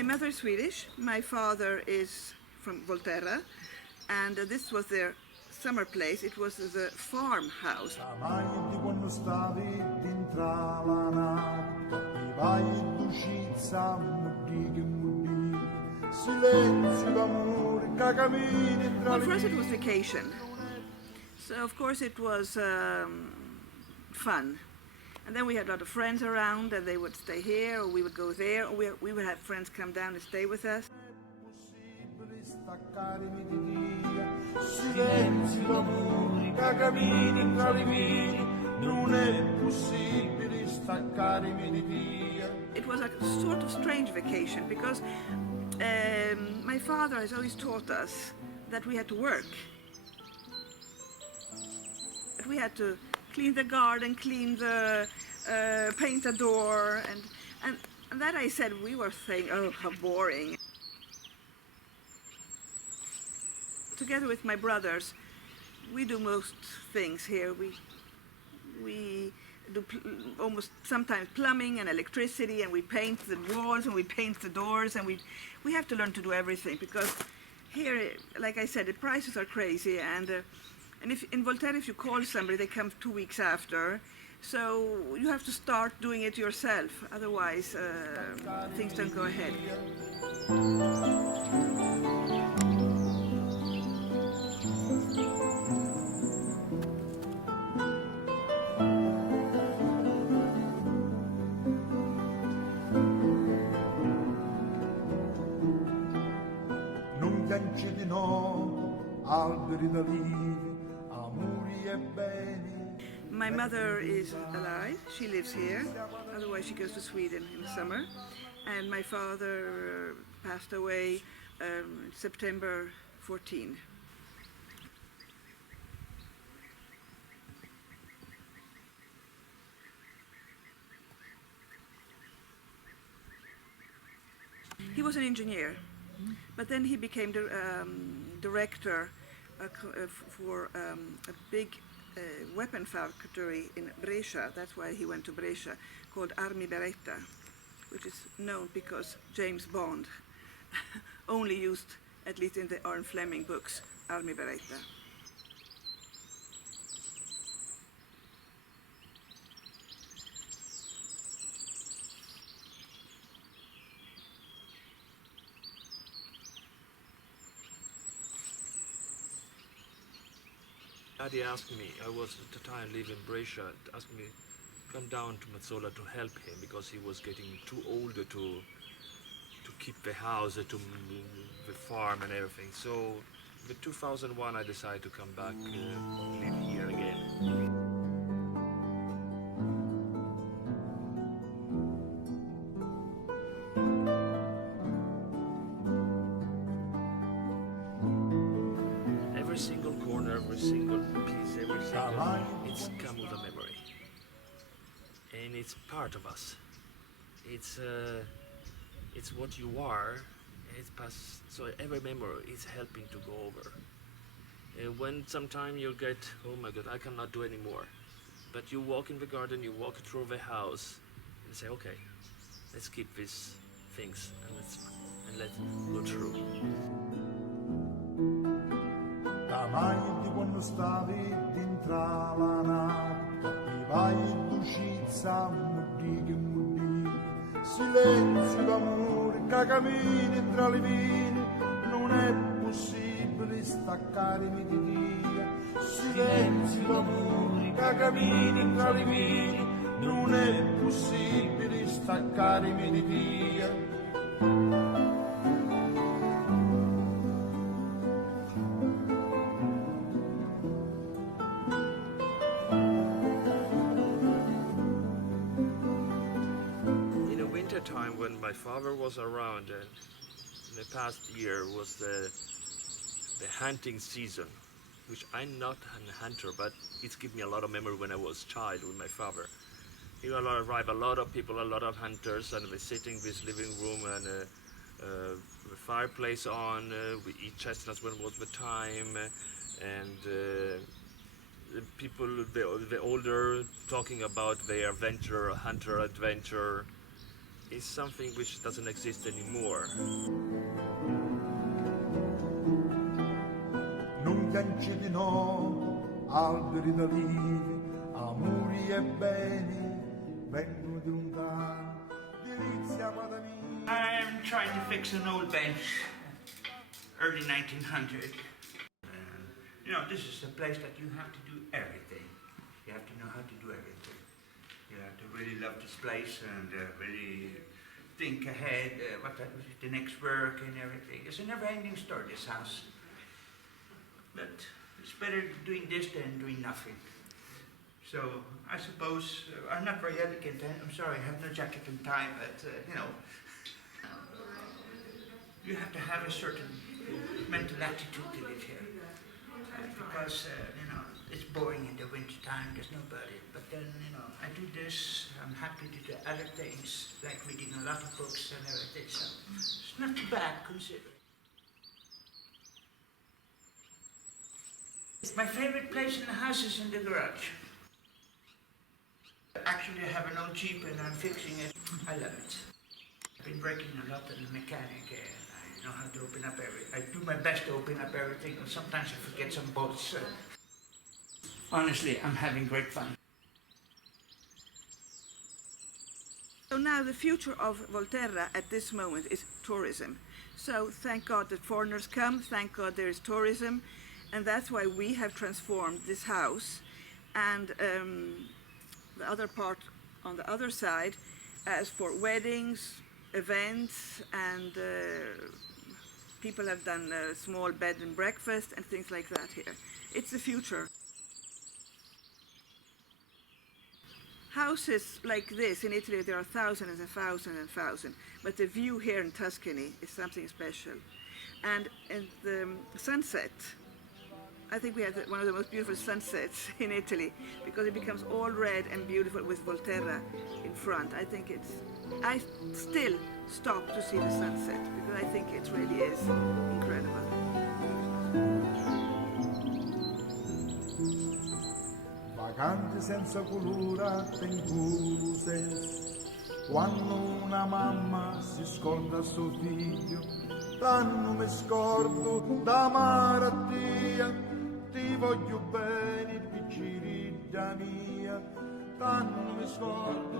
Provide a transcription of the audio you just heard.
My mother is Swedish, my father is from Volterra, and this was their summer place. It was the farmhouse. Well, for us it was vacation, so of course it was fun. And then we had a lot of friends around, and they would stay here, or we would go there, or we would have friends come down and stay with us. It was a sort of strange vacation because my father has always taught us that we had to work. That we had to clean the garden, paint the door, and that I said, we were saying, oh, how boring. Together with my brothers, we do most things here. We do almost sometimes plumbing and electricity, and we paint the walls and we paint the doors, and we have to learn to do everything because here, like I said, the prices are crazy, and if in Volterra, if you call somebody, they come 2 weeks after. So you have to start doing it yourself, otherwise things don't go ahead. Non piange di no, alberi d'alivi, amori e beni. My mother is alive, she lives here, otherwise she goes to Sweden in the summer. And my father passed away September 14. He was an engineer, but then he became the director for a big weapon factory in Brescia. That's why he went to Brescia, called Armi Beretta, which is known because James Bond only used, at least in the Arne Fleming books, Armi Beretta. Daddy asked me, I was at the time living in Brescia, asked me to come down to Mazzola to help him because he was getting too old to keep the house, the farm and everything. So in 2001 I decided to come back, live here again. Every single corner, every single piece, every single, it's come with a memory. And it's part of us. It's what you are, and it's past, so every memory is helping to go over. When sometime you get, oh my God, I cannot do anymore. But you walk in the garden, you walk through the house, and say, okay, let's keep these things, and let's go through. Mai di quando stavi dentro la nave, i vai d'uscita, mudì che mudì, silenzio d'amore che cammini tra le vini, non è possibile staccarmi di Dio. Silenzio d'amore che cammini tra le vini, non è possibile staccarmi di Dio. Time when my father was around, and in the past year was the hunting season, which I'm not a hunter, but it's given me a lot of memory when I was a child with my father. Here arrive a lot of people, a lot of hunters, and we're sitting in this living room and the fireplace on, we eat chestnuts when it was the time, and the people, the older, talking about their adventure, hunter adventure. is something which doesn't exist anymore. Non cancelli no, alberi d'alivi, amori e beni, vengono di lontano, delizia madamia. I'm trying to fix an old bench, early 1900. You know, this is a place that you have to do everything. You have to know how to do everything. You have to really love this place and really think ahead, what the next work and everything. It's a never-ending story, this house. But it's better doing this than doing nothing. So I suppose I'm not very elegant. I'm sorry, I have no jacket and tie, but you know, you have to have a certain mental attitude to live here. Because you know, it's boring in the winter time. There's nobody. But then you know, I do this. I'm happy to do other things like reading a lot of books and everything. So it's not too bad considering. My favorite place in the house is in the garage. Actually, I have an old Jeep and I'm fixing it. I love it. I've been breaking a lot in the mechanic and I know how to open up I do my best to open up everything, but sometimes I forget some bolts. Honestly, I'm having great fun. So now the future of Volterra at this moment is tourism. So thank God that foreigners come, thank God there is tourism, and that's why we have transformed this house and the other part on the other side as for weddings, events, and people have done a small bed and breakfast and things like that here. It's the future. Houses like this in Italy, there are thousands and thousands and thousands, but the view here in Tuscany is something special. And the sunset, I think we had one of the most beautiful sunsets in Italy because it becomes all red and beautiful with Volterra in front. I still stop to see the sunset because I think it really is incredible. Vacanze senza colore, tengo senso. Quando una mamma si scorda suo figlio, tanto mi scordo da malattia. Ti voglio bene, piccirita mia, tanto mi scordo